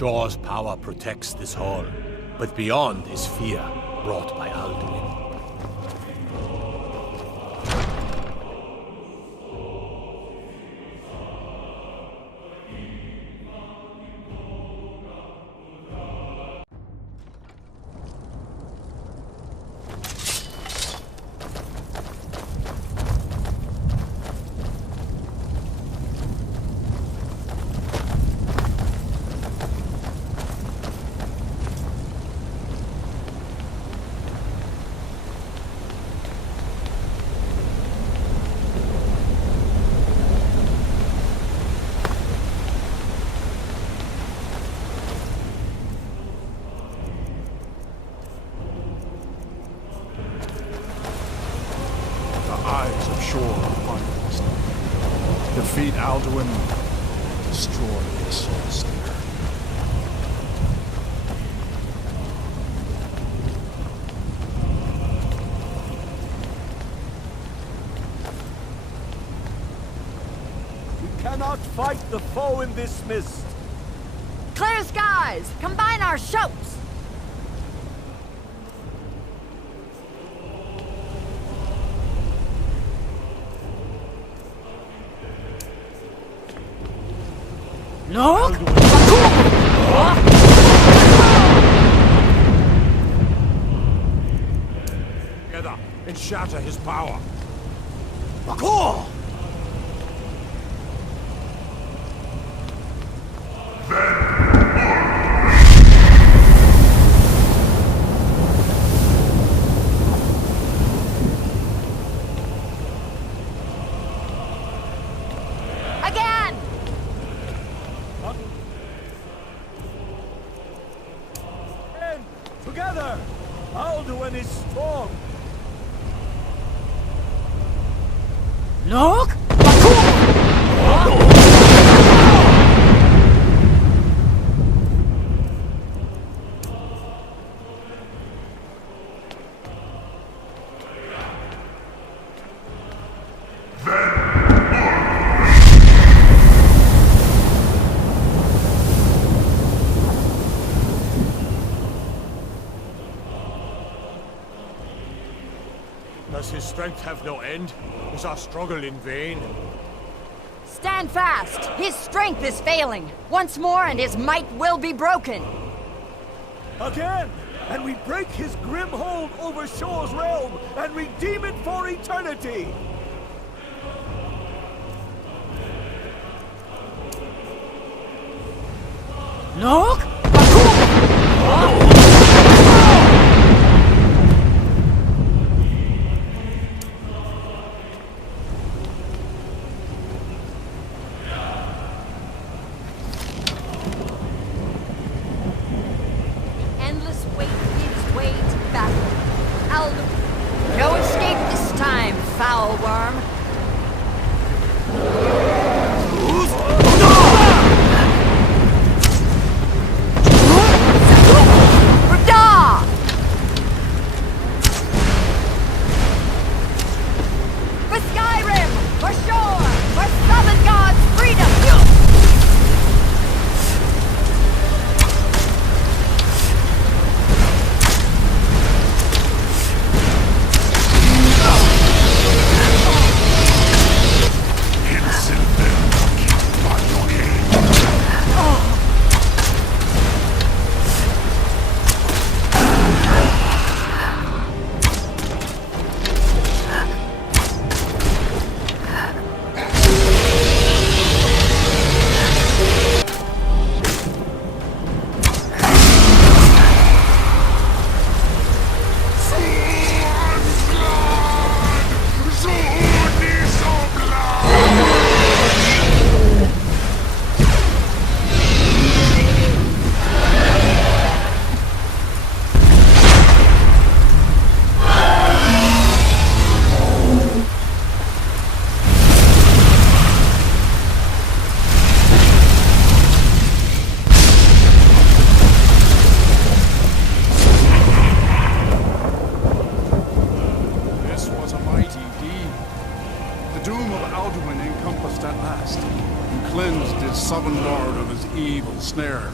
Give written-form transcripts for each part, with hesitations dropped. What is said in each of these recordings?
Shaw's power protects this hall, but beyond is fear brought by Alduin. Defeat Alduin, destroy the Soul Snare. We cannot fight the foe in this mist. Clear skies! Combine our shouts! Look! Together and shatter his power. Cool! Again! And together, Alduin is strong. Look! Does his strength have no end? Is our struggle in vain? Stand fast! His strength is failing! Once more and his might will be broken! Again! And we break his grim hold over Shaw's realm and redeem it for eternity! Look! Endless weight gives way to battle. No escape this time, foul worm. For Skyrim! For shore! For Southern God's freedom! Cleansed his southern lord of his evil snare.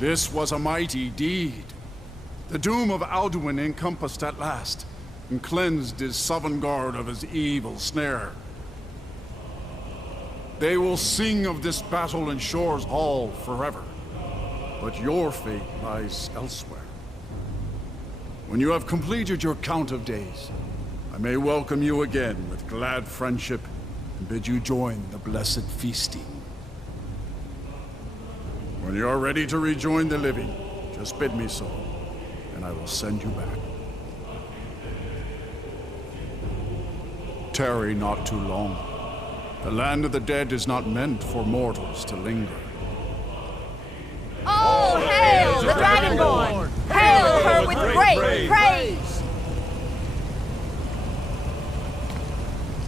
This was a mighty deed. The doom of Alduin encompassed at last, and cleansed his Sovngarde of his evil snare. They will sing of this battle in Shore's Hall forever, but your fate lies elsewhere. When you have completed your count of days, I may welcome you again with glad friendship and bid you join the blessed feasting. When you are ready to rejoin the living, just bid me so, and I will send you back. Tarry not too long. The land of the dead is not meant for mortals to linger. Oh, hail the Dragonborn! Hail her with great praise!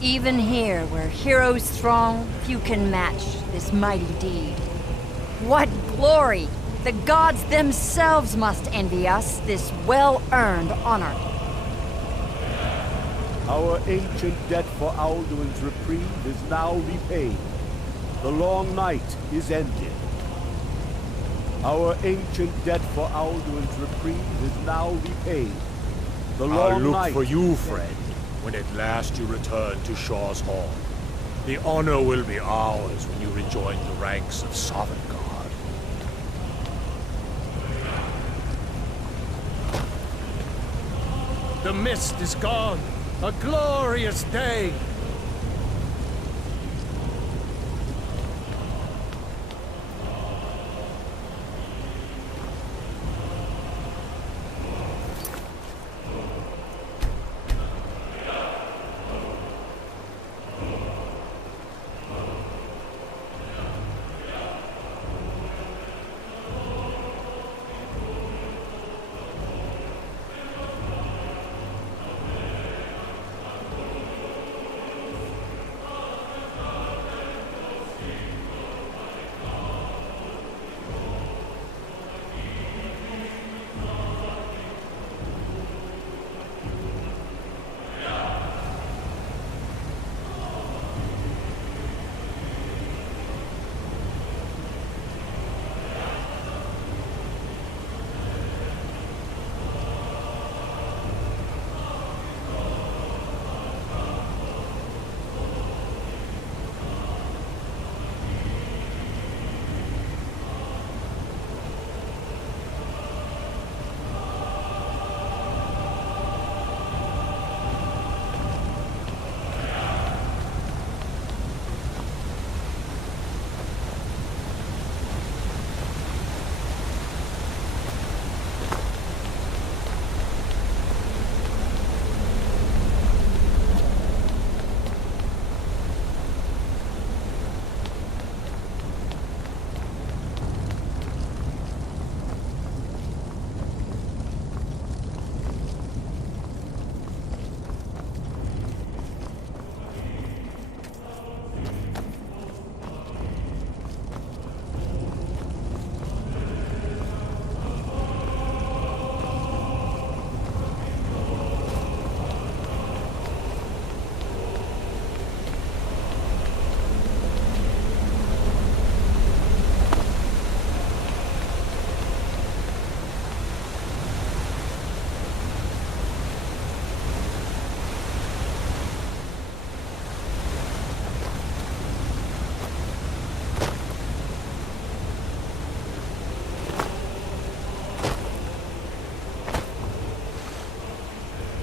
Even here, where heroes throng, few can match this mighty deed. What glory! The gods themselves must envy us this well-earned honor. Our ancient debt for Alduin's reprieve is now repaid. The long night is ended. Our ancient debt for Alduin's reprieve is now repaid. The long I'll look night for you, friend, when at last you return to Shaw's Hall. The honor will be ours when you rejoin the ranks of Sovngarde. The mist is gone. A glorious day!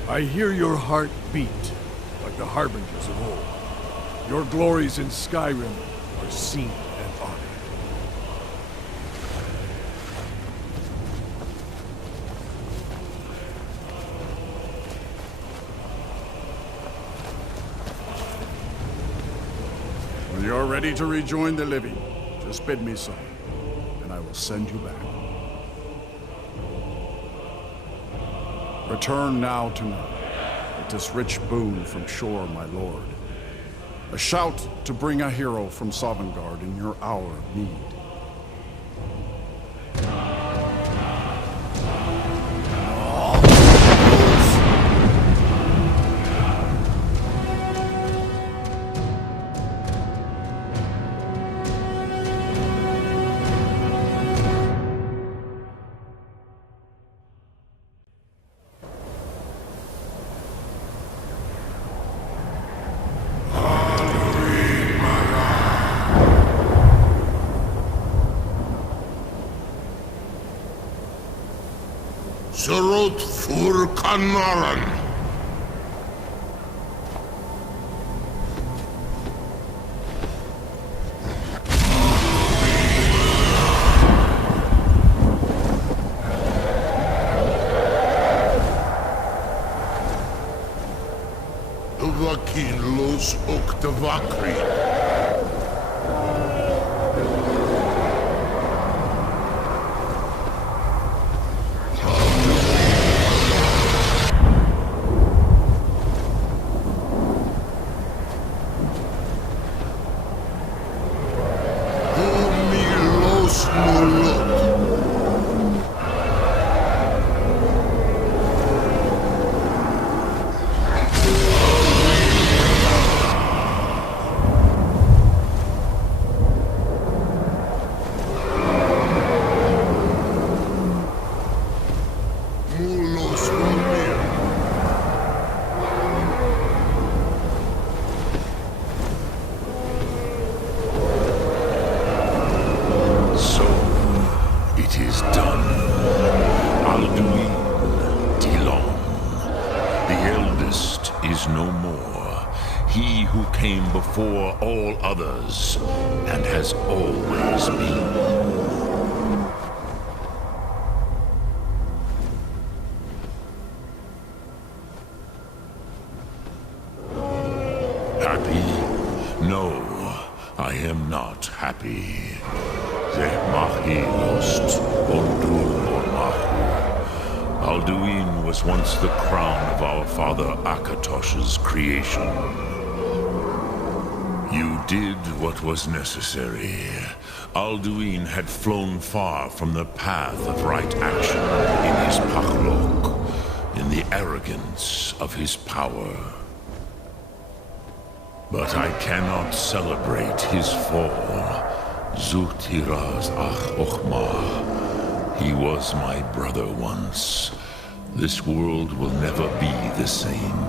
I hear your heart beat, like the harbingers of old. Your glories in Skyrim are seen and honored. When you're ready to rejoin the living, just bid me so, and I will send you back. Return now to me, with this rich boon from Shore, my lord. A shout to bring a hero from Sovngarde in your hour of need. Zult Furkanaran. Vakin los Oktavakri. Before all others, and has always been. Happy? No, I am not happy. Alduin was once the crown of our father Akatosh's creation. You did what was necessary. Alduin had flown far from the path of right action in his pachlok, in the arrogance of his power. But I cannot celebrate his fall. Zutiraz ach ochma. He was my brother once. This world will never be the same.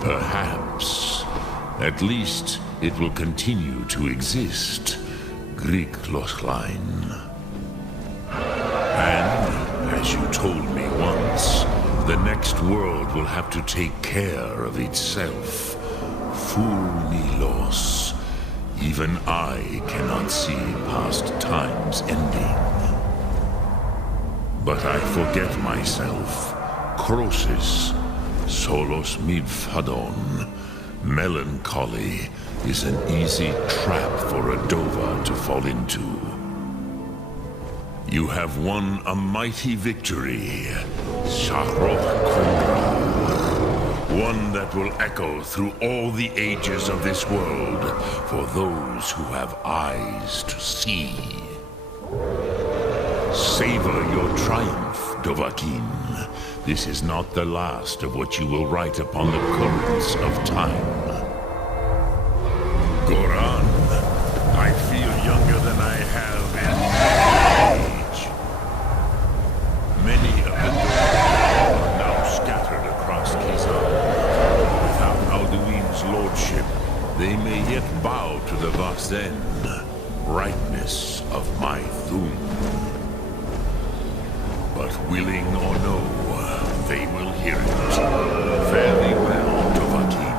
Perhaps. At least it will continue to exist. Grikloslein. And, as you told me once, the next world will have to take care of itself. Fulmilos. Even I cannot see past time's ending. But I forget myself. Crosis. Solos midfadon. Melancholy is an easy trap for a Dova to fall into. You have won a mighty victory, Shahroch Kundra. One that will echo through all the ages of this world for those who have eyes to see. Savor your triumph, Dovahkiin. This is not the last of what you will write upon the currents of time. Goran, I feel younger than I have in age. Many of the Dovahkiin are now scattered across Kizan. Without Alduin's lordship, they may yet bow to the Vasen, brightness of my Thum. But willing or no, they will hear it. Fare thee well, Dovahkiin.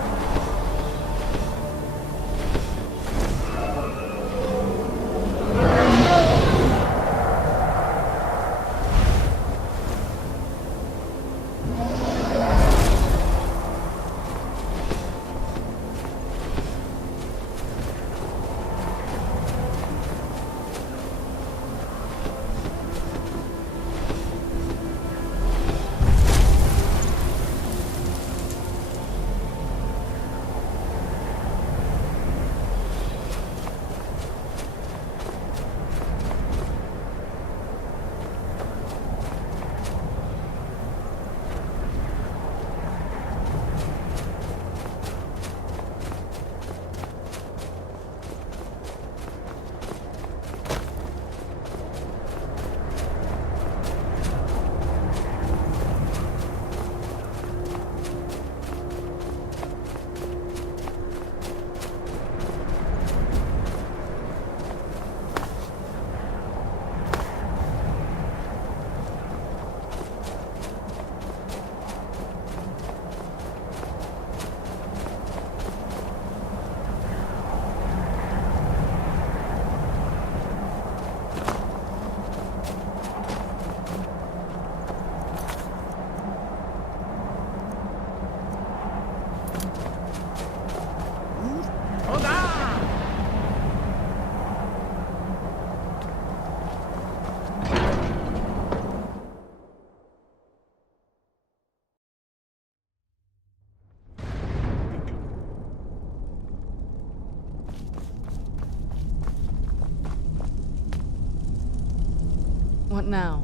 What now?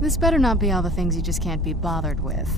This better not be all the things you just can't be bothered with.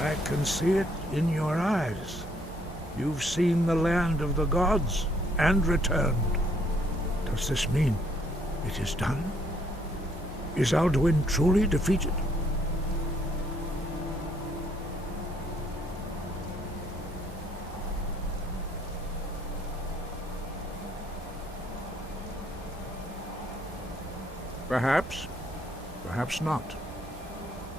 I can see it in your eyes. You've seen the land of the gods and returned. Does this mean it is done? Is Alduin truly defeated? Perhaps, perhaps not.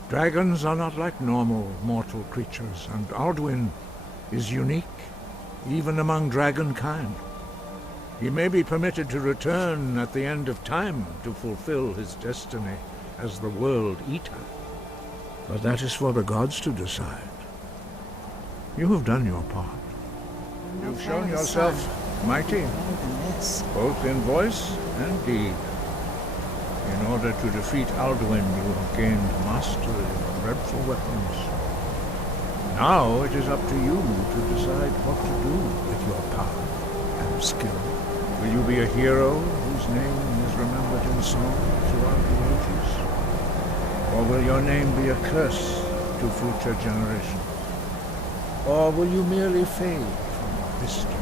Dragons are not like normal mortal creatures, and Alduin is unique, even among dragonkind. He may be permitted to return at the end of time to fulfill his destiny as the World Eater. But that is for the gods to decide. You have done your part. You've shown yourself mighty, both in voice and deed. In order to defeat Alduin, you have gained mastery of dreadful weapons. Now it is up to you to decide what to do with your power and skill. Will you be a hero whose name is remembered in song throughout the ages? Or will your name be a curse to future generations? Or will you merely fade from history,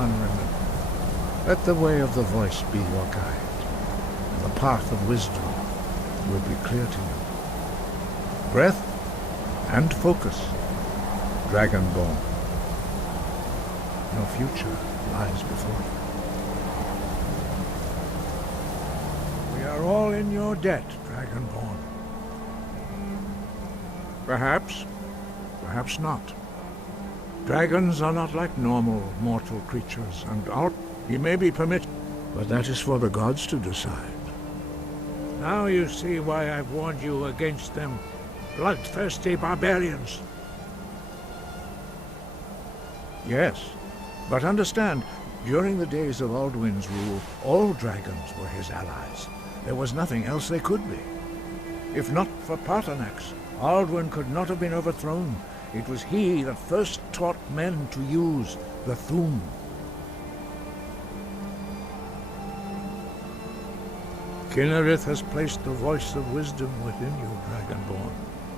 unremembered? Let the way of the voice be your guide. The path of wisdom will be clear to you. Breath and focus, Dragonborn. Your future lies before you. We are all in your debt, Dragonborn. Perhaps, perhaps not. Dragons are not like normal mortal creatures, and he may be permitted, but that is for the gods to decide. Now you see why I've warned you against them, bloodthirsty barbarians. Yes, but understand, During the days of Alduin's rule, all dragons were his allies. There was nothing else they could be. If not for Paarthurnax, Alduin could not have been overthrown. It was he that first taught men to use the Thu'um. Kynareth has placed the voice of wisdom within you, Dragonborn.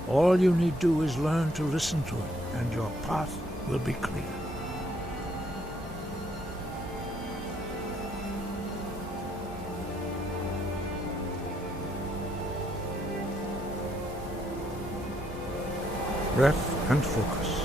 All you need do is learn to listen to it, and your path will be clear. Breath and focus.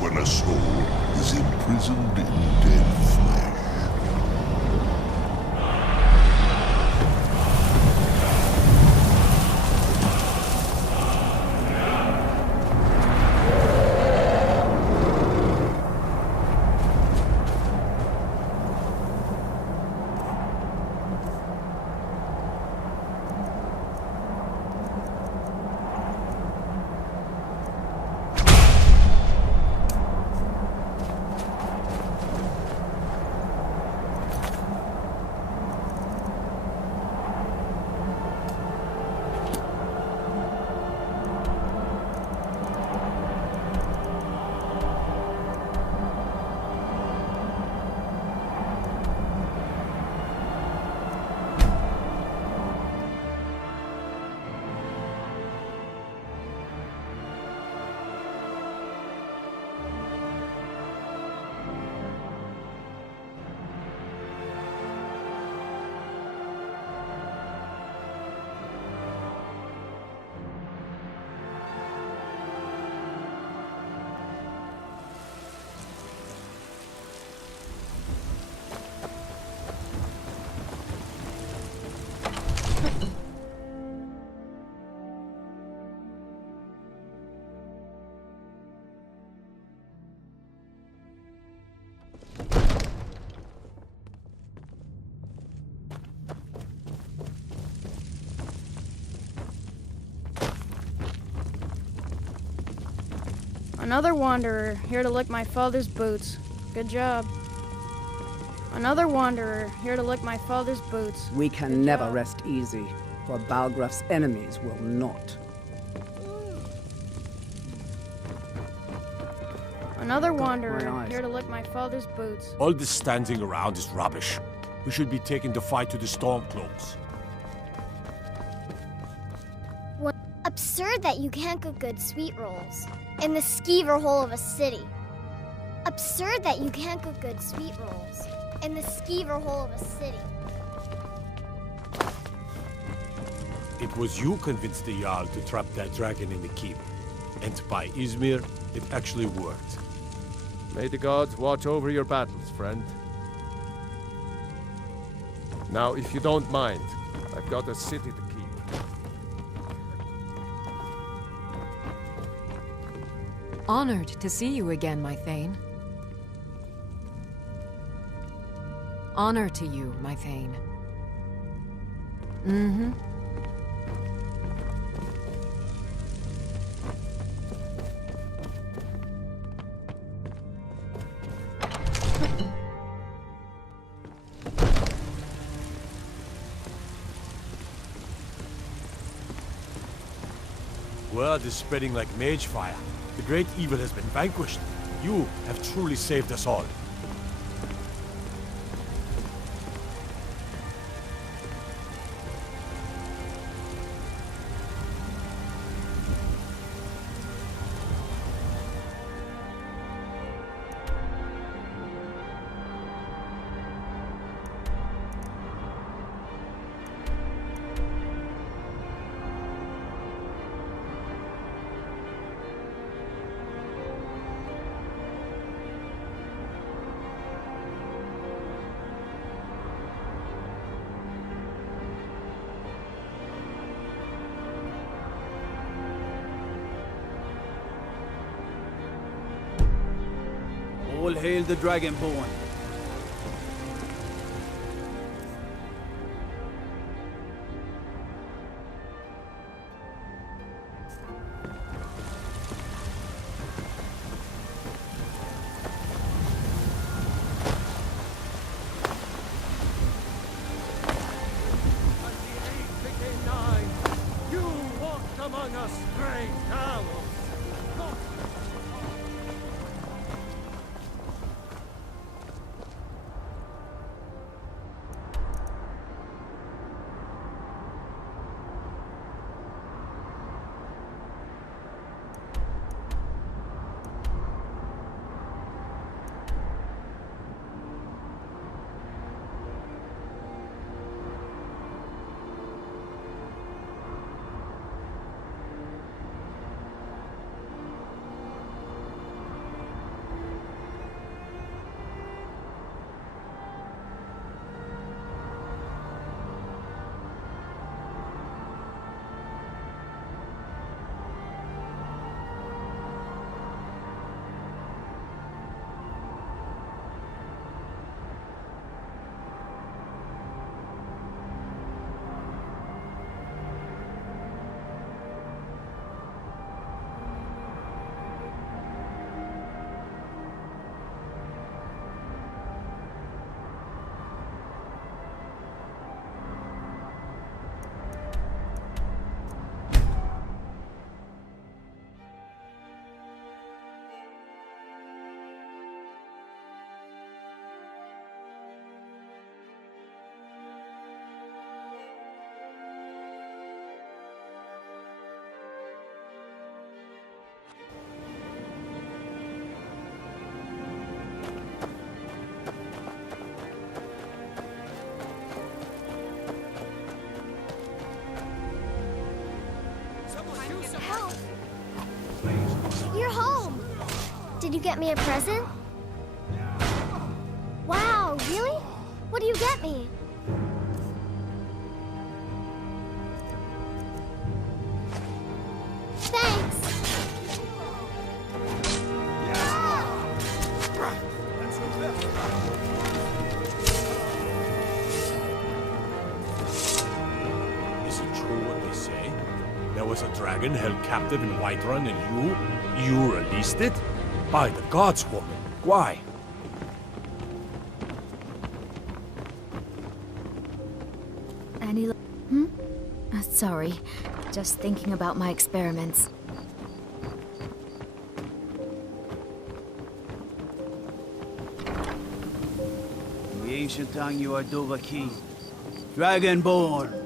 When a soul is imprisoned in dead flesh. Another wanderer, here to lick my father's boots. Good job. Another wanderer, here to lick my father's boots. We can never rest easy, for Balgraf's enemies will not. Another wanderer, here to lick my father's boots. All this standing around is rubbish. We should be taking the fight to the Stormcloaks. What absurd that you can't cook good sweet rolls in the skeever hole of a city. Absurd that you can't cook good sweet rolls in the skeever hole of a city. It was you convinced the Jarl to trap that dragon in the keep. And by Izmir, it actually worked. May the gods watch over your battles, friend. Now, if you don't mind, I've got a city to keep. Honored to see you again, my Thane. Honor to you, my Thane. Mm-hmm. Word is spreading like mage fire. The great evil has been vanquished. You have truly saved us all. All hail the Dragonborn. You walked among us, great owls. Help! You're home! Did you get me a present? Wow, really? What do you get me? Thanks! Is it true what they say? There was a dragon held captive in Whiterun and you released it? By the gods, woman. Why? Any... Sorry. Just thinking about my experiments. The ancient tongue you are Dovahkiin. Dragonborn.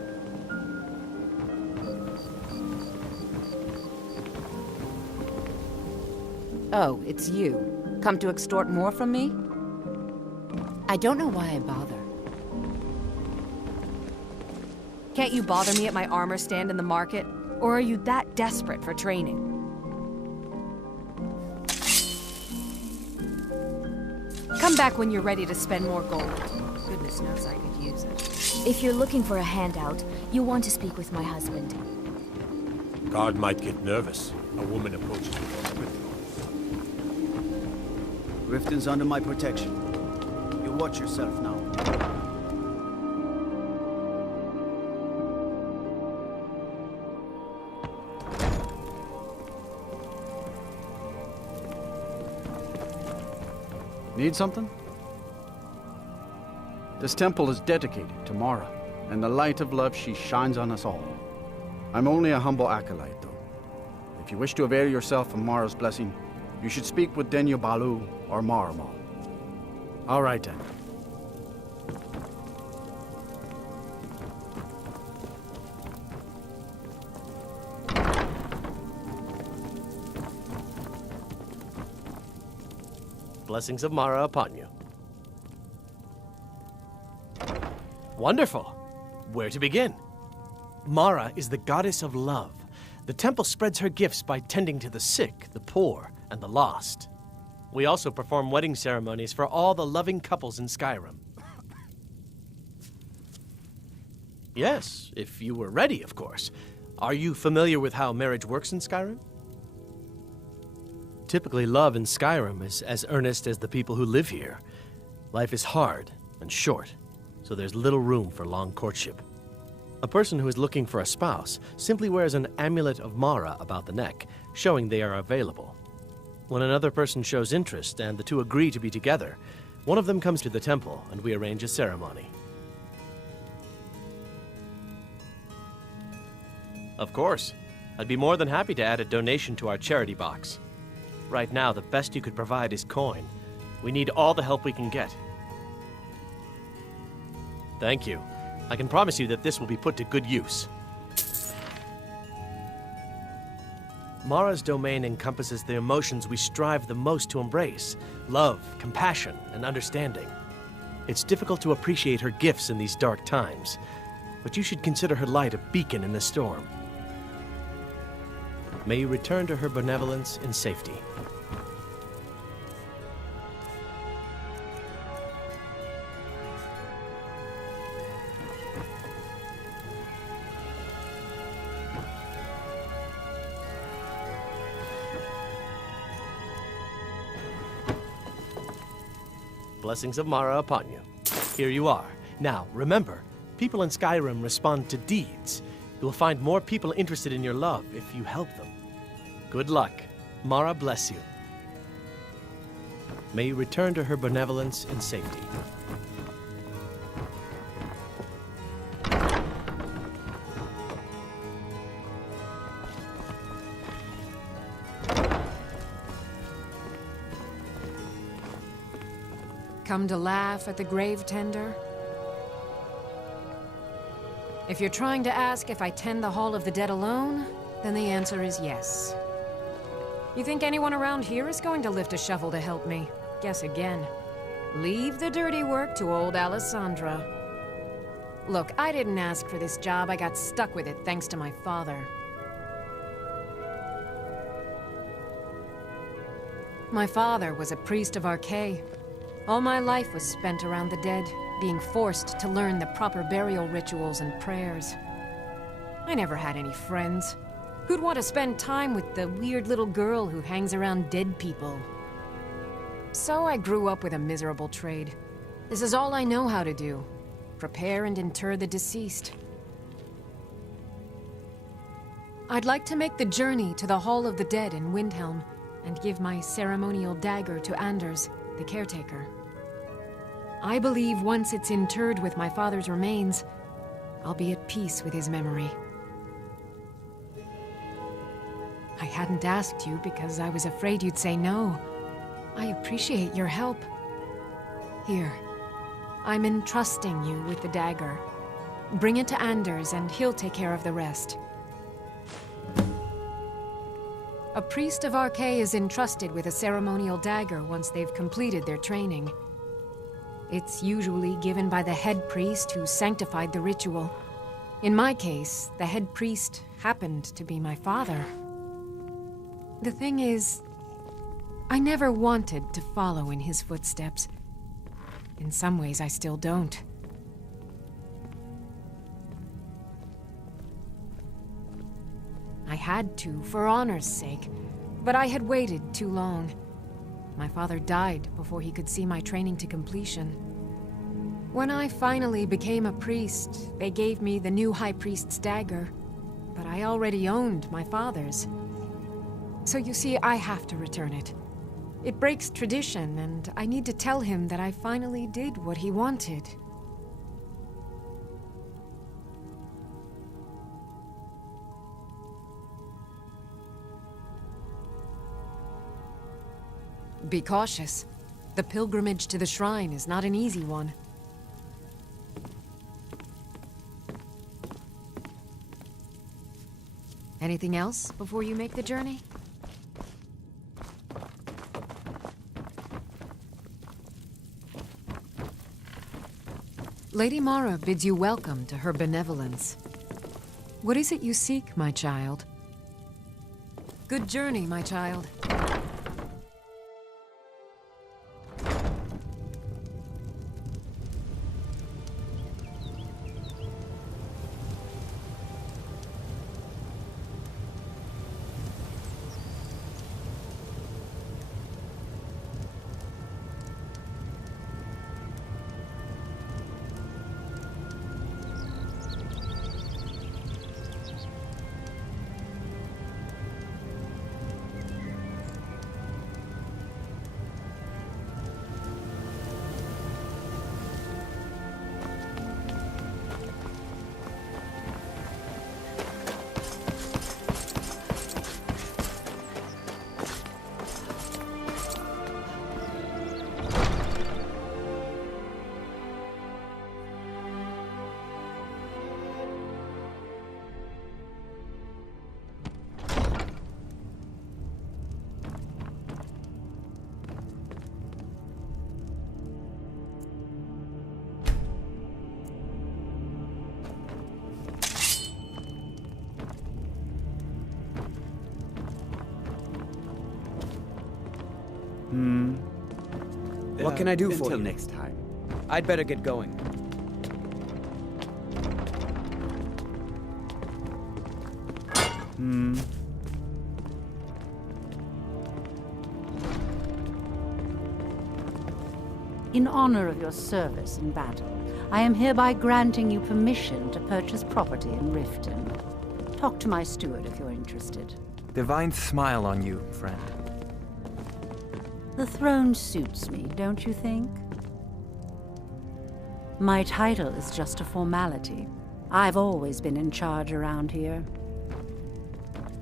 Oh, it's you. Come to extort more from me? I don't know why I bother. Can't you bother me at my armor stand in the market? Or are you that desperate for training? Come back when you're ready to spend more gold. Goodness knows I could use it. If you're looking for a handout, you'll want to speak with my husband. Guard might get nervous. A woman approaches the door. Riften's under my protection. You watch yourself now. Need something? This temple is dedicated to Mara, and the light of love she shines on us all. I'm only a humble acolyte, though. If you wish to avail yourself of Mara's blessing, you should speak with Denya Balu or Maramal. All right, then. Blessings of Mara upon you. Wonderful. Where to begin? Mara is the goddess of love. The temple spreads her gifts by tending to the sick, the poor, and the lost. We also perform wedding ceremonies for all the loving couples in Skyrim. Yes, if you were ready, of course. Are you familiar with how marriage works in Skyrim? Typically, love in Skyrim is as earnest as the people who live here. Life is hard and short, so there's little room for long courtship. A person who is looking for a spouse simply wears an amulet of Mara about the neck, showing they are available. When another person shows interest and the two agree to be together, one of them comes to the temple and we arrange a ceremony. Of course, I'd be more than happy to add a donation to our charity box. Right now, the best you could provide is coin. We need all the help we can get. Thank you. I can promise you that this will be put to good use. Mara's domain encompasses the emotions we strive the most to embrace: love, compassion, and understanding. It's difficult to appreciate her gifts in these dark times, but you should consider her light a beacon in the storm. May you return to her benevolence in safety. Blessings of Mara upon you. Here you are. Now, remember, people in Skyrim respond to deeds. You'll find more people interested in your love if you help them. Good luck. Mara bless you. May you return to her benevolence in safety. Come to laugh at the grave tender? If you're trying to ask if I tend the Hall of the Dead alone, then the answer is yes. You think anyone around here is going to lift a shovel to help me? Guess again. Leave the dirty work to old Alessandra. Look, I didn't ask for this job. I got stuck with it thanks to my father. My father was a priest of Arkay. All my life was spent around the dead, being forced to learn the proper burial rituals and prayers. I never had any friends. Who'd want to spend time with the weird little girl who hangs around dead people? So I grew up with a miserable trade. This is all I know how to do. Prepare and inter the deceased. I'd like to make the journey to the Hall of the Dead in Windhelm and give my ceremonial dagger to Anders, the caretaker. I believe once it's interred with my father's remains, I'll be at peace with his memory. I hadn't asked you because I was afraid you'd say no. I appreciate your help. Here, I'm entrusting you with the dagger. Bring it to Anders and he'll take care of the rest. A priest of Arkay is entrusted with a ceremonial dagger once they've completed their training. It's usually given by the head priest who sanctified the ritual. In my case, the head priest happened to be my father. The thing is, I never wanted to follow in his footsteps. In some ways, I still don't. I had to, for honor's sake, but I had waited too long. My father died before he could see my training to completion. When I finally became a priest, they gave me the new High Priest's dagger, but I already owned my father's. So you see, I have to return it. It breaks tradition, and I need to tell him that I finally did what he wanted. Be cautious. The pilgrimage to the shrine is not an easy one. Anything else before you make the journey? Lady Mara bids you welcome to her benevolence. What is it you seek, my child? Good journey, my child. What can I do for you? Until next time. I'd better get going. In honor of your service in battle, I am hereby granting you permission to purchase property in Riften. Talk to my steward if you're interested. Divine smile on you, friend. The throne suits me, don't you think? My title is just a formality. I've always been in charge around here.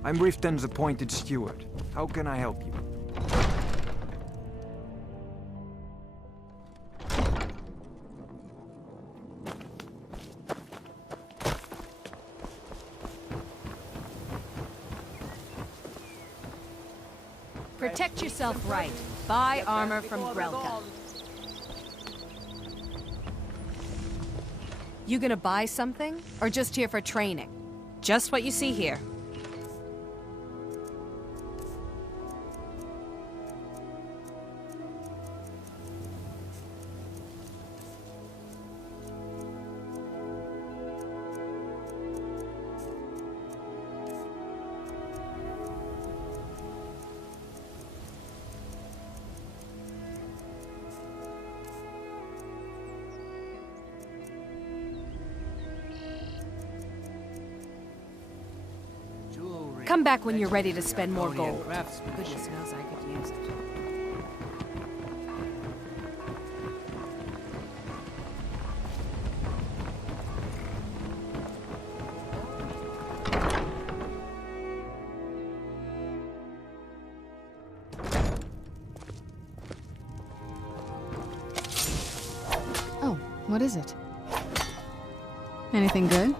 I'm Riften's appointed steward. How can I help you? Protect yourself right. Buy armor from Grelka. You gonna buy something? Or just here for training? Just what you see here. Come back when you're ready to spend more gold. Goodness knows I could use it. Oh, what is it? Anything good?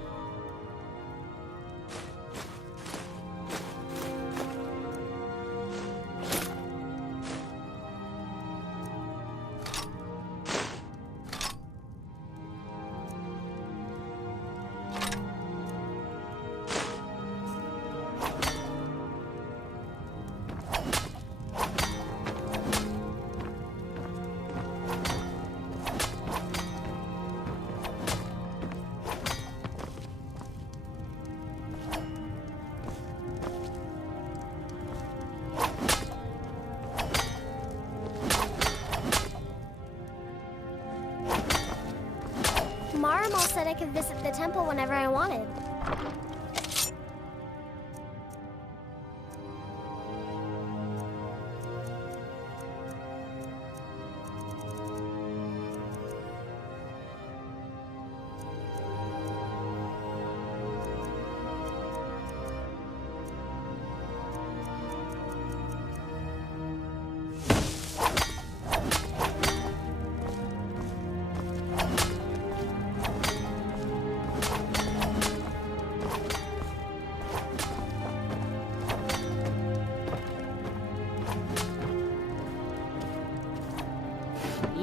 Marmal said I could visit the temple whenever I wanted.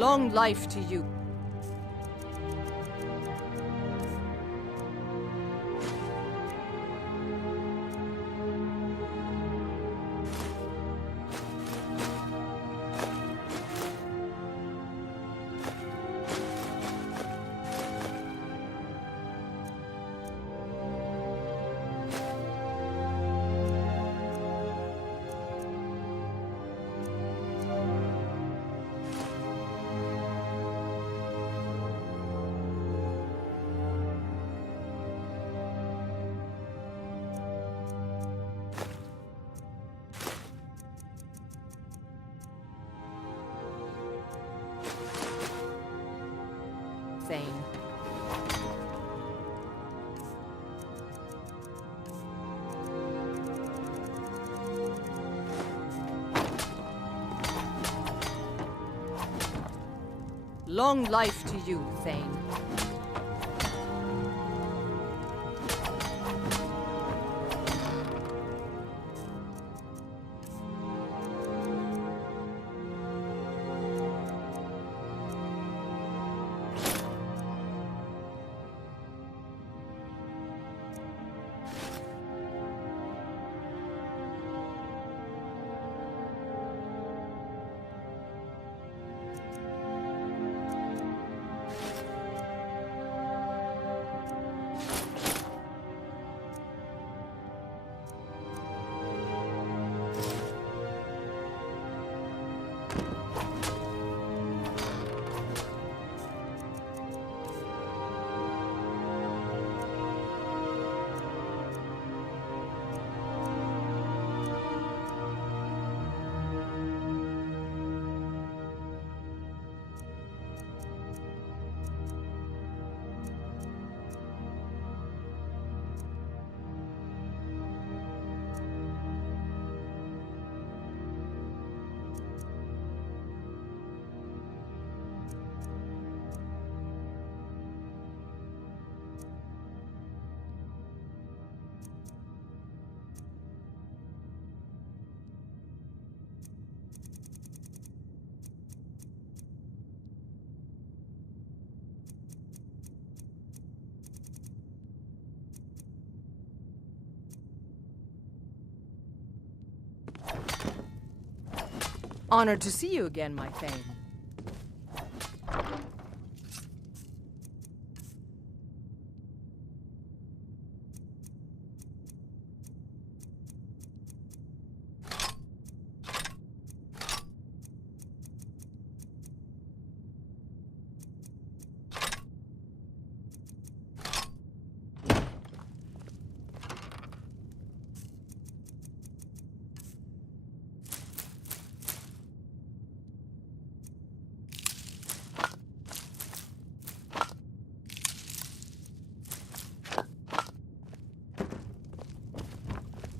Long life to you. Thane. Long life to you, Thane. Honored to see you again, my Thane.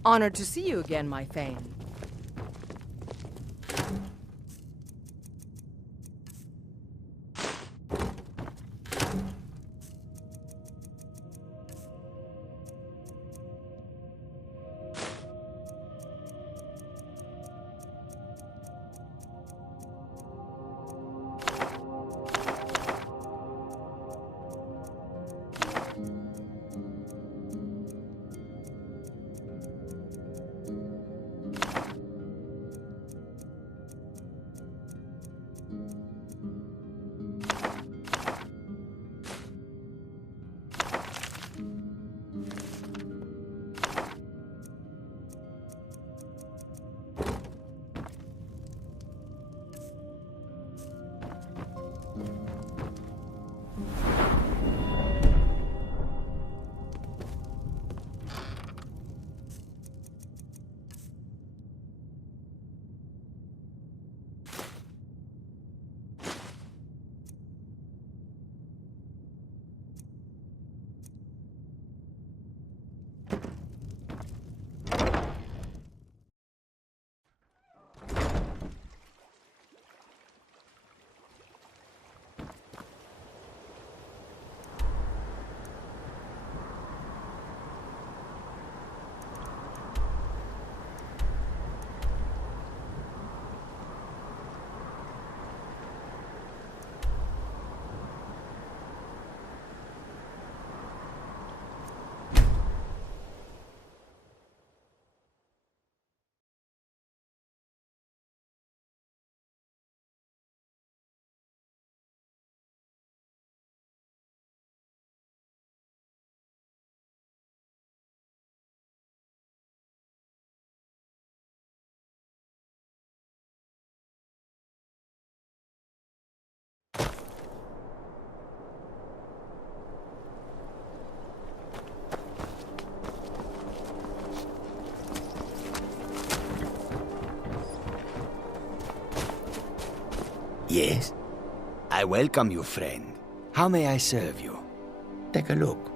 Honored to see you again, my Thane. Yes? I welcome you, friend. How may I serve you? Take a look.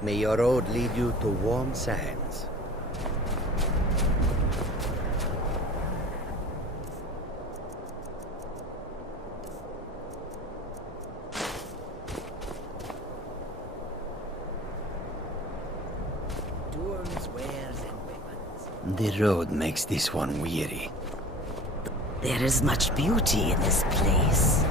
May your road lead you to warm sands. Tools, wares, and weapons. The road makes this one weary. There is much beauty in this place.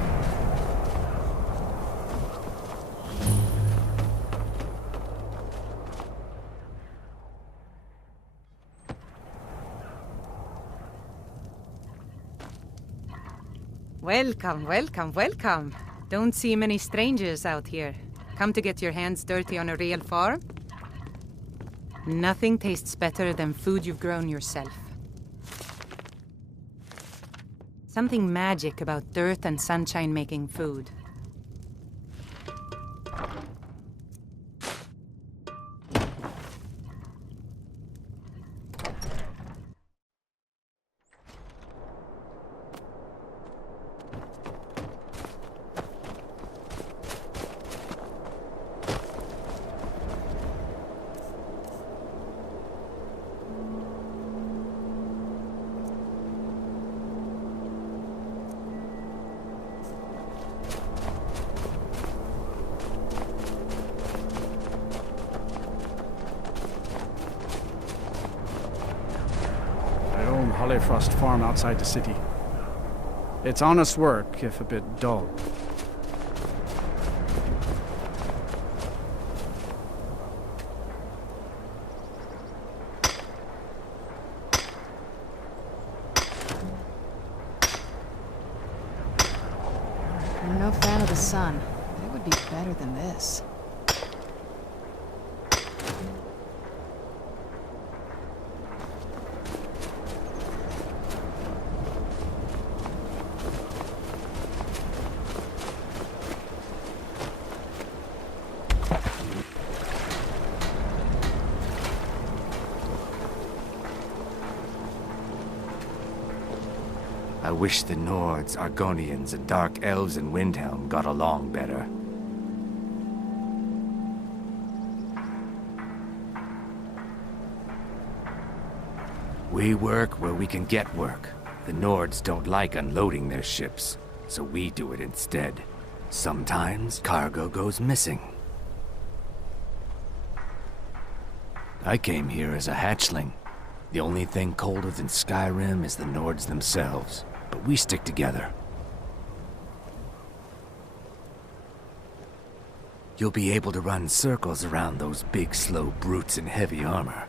Welcome, welcome, welcome. Don't see many strangers out here. Come to get your hands dirty on a real farm? Nothing tastes better than food you've grown yourself. Something magic about dirt and sunshine making food. Frost farm outside the city. It's honest work, if a bit dull. I'm no fan of the sun, but it would be better than this. I wish the Nords, Argonians, and Dark Elves in Windhelm got along better. We work where we can get work. The Nords don't like unloading their ships, so we do it instead. Sometimes cargo goes missing. I came here as a hatchling. The only thing colder than Skyrim is the Nords themselves, but we stick together. You'll be able to run circles around those big, slow brutes in heavy armor.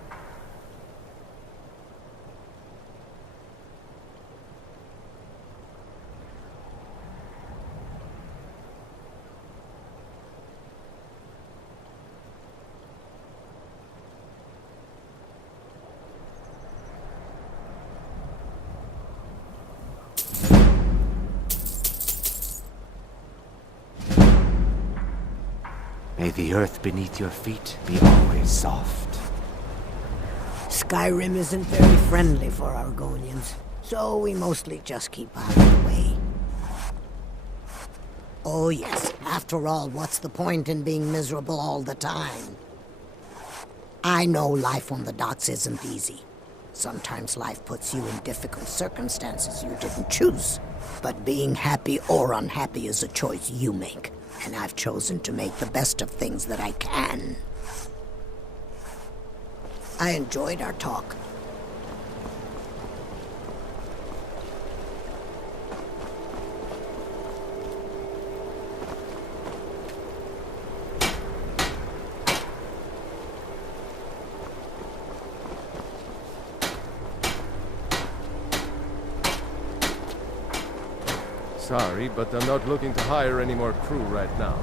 May the earth beneath your feet be always soft. Skyrim isn't very friendly for Argonians, so we mostly just keep out of the way. Oh yes, after all, what's the point in being miserable all the time? I know life on the docks isn't easy. Sometimes life puts you in difficult circumstances you didn't choose. But being happy or unhappy is a choice you make. And I've chosen to make the best of things that I can. I enjoyed our talk. Sorry, but I'm not looking to hire any more crew right now.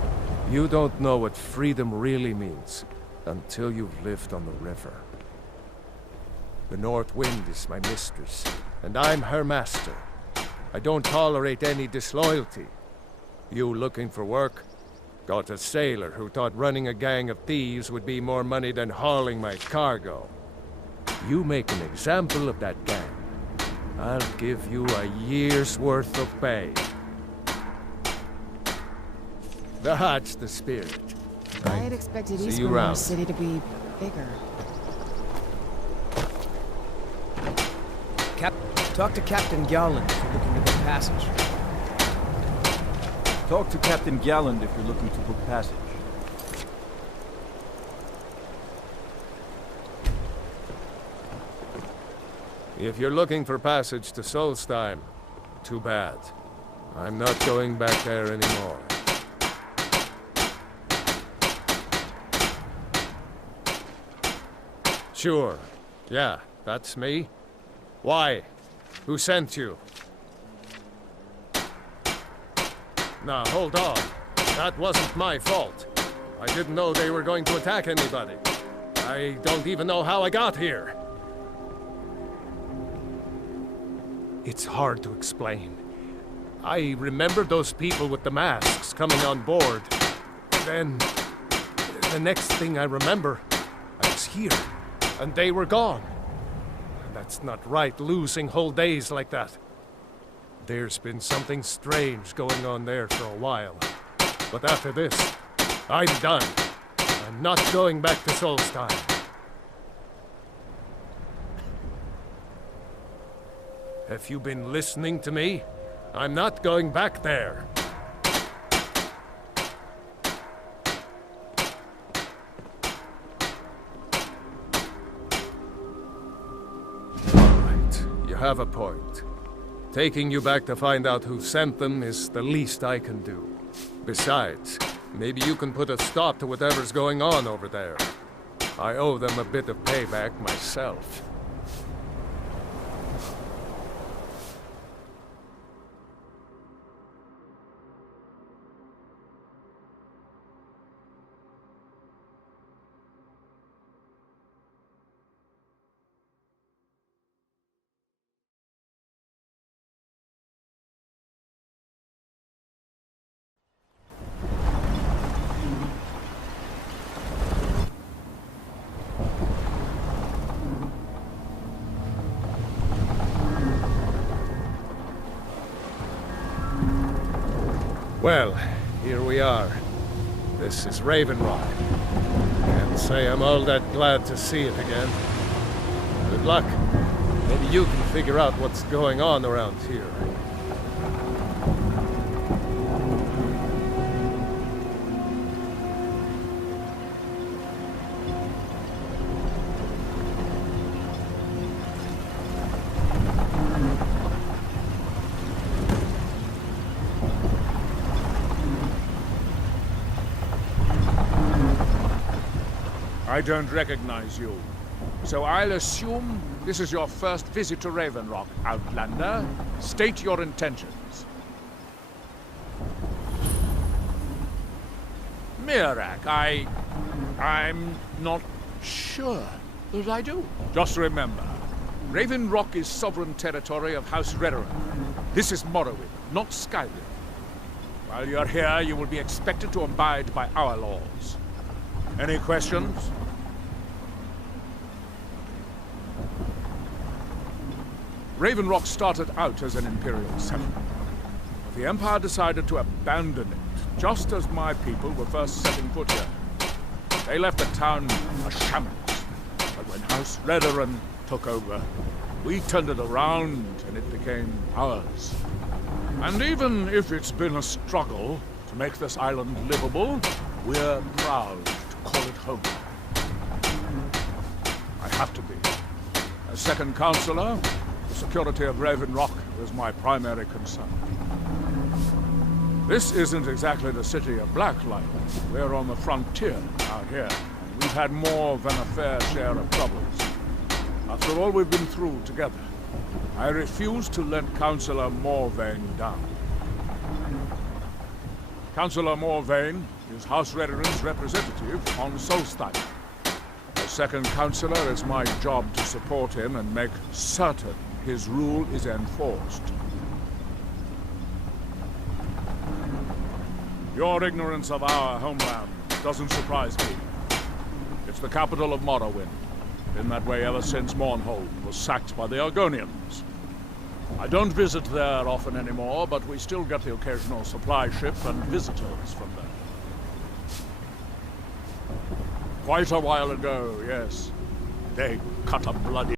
You don't know what freedom really means until you've lived on the river. The North Wind is my mistress, and I'm her master. I don't tolerate any disloyalty. You looking for work? Got a sailor who thought running a gang of thieves would be more money than hauling my cargo. You make an example of that gang. I'll give you a year's worth of pay. That's the spirit. I had expected See East you Grimor around. City to be bigger. Talk to Captain Gowland if you're looking to book passage. Talk to Captain Galland if you're looking to book passage. If you're looking for passage to Solstheim, too bad. I'm not going back there anymore. Sure. Yeah, that's me. Why? Who sent you? Now, hold on. That wasn't my fault. I didn't know they were going to attack anybody. I don't even know how I got here. It's hard to explain. I remember those people with the masks coming on board. Then, the next thing I remember, I was here, and they were gone. That's not right, losing whole days like that. There's been something strange going on there for a while. But after this, I'm done. I'm not going back to Solstheim. Have you been listening to me? I'm not going back there. All right, you have a point. Taking you back to find out who sent them is the least I can do. Besides, maybe you can put a stop to whatever's going on over there. I owe them a bit of payback myself. Well, here we are. This is Ravenrock. Can't say I'm all that glad to see it again. Good luck. Maybe you can figure out what's going on around here. I don't recognize you. So I'll assume this is your first visit to Raven Rock, Outlander. State your intentions. Mirak, I'm not sure that I do. Just remember, Raven Rock is sovereign territory of House Redoran. This is Morrowind, not Skyrim. While you're here, you will be expected to abide by our laws. Any questions? Raven Rock started out as an Imperial settlement. The Empire decided to abandon it, just as my people were first setting foot here. They left the town a shambles. But when House Redoran took over, we turned it around and it became ours. And even if it's been a struggle to make this island livable, we're proud to call it home. I have to be. As second counselor, the security of Raven Rock is my primary concern. This isn't exactly the city of Blacklight. We're on the frontier out here. We've had more than a fair share of troubles. After all we've been through together, I refuse to let Councillor Morvain down. Councillor Morvain is House Redoran's representative on Solstheim. As second councillor, it's my job to support him and make certain his rule is enforced. Your ignorance of our homeland doesn't surprise me. It's the capital of Morrowind. Been that way ever since Mournhold was sacked by the Argonians. I don't visit there often anymore, but we still get the occasional supply ship and visitors from there. Quite a while ago, yes. They cut a bloody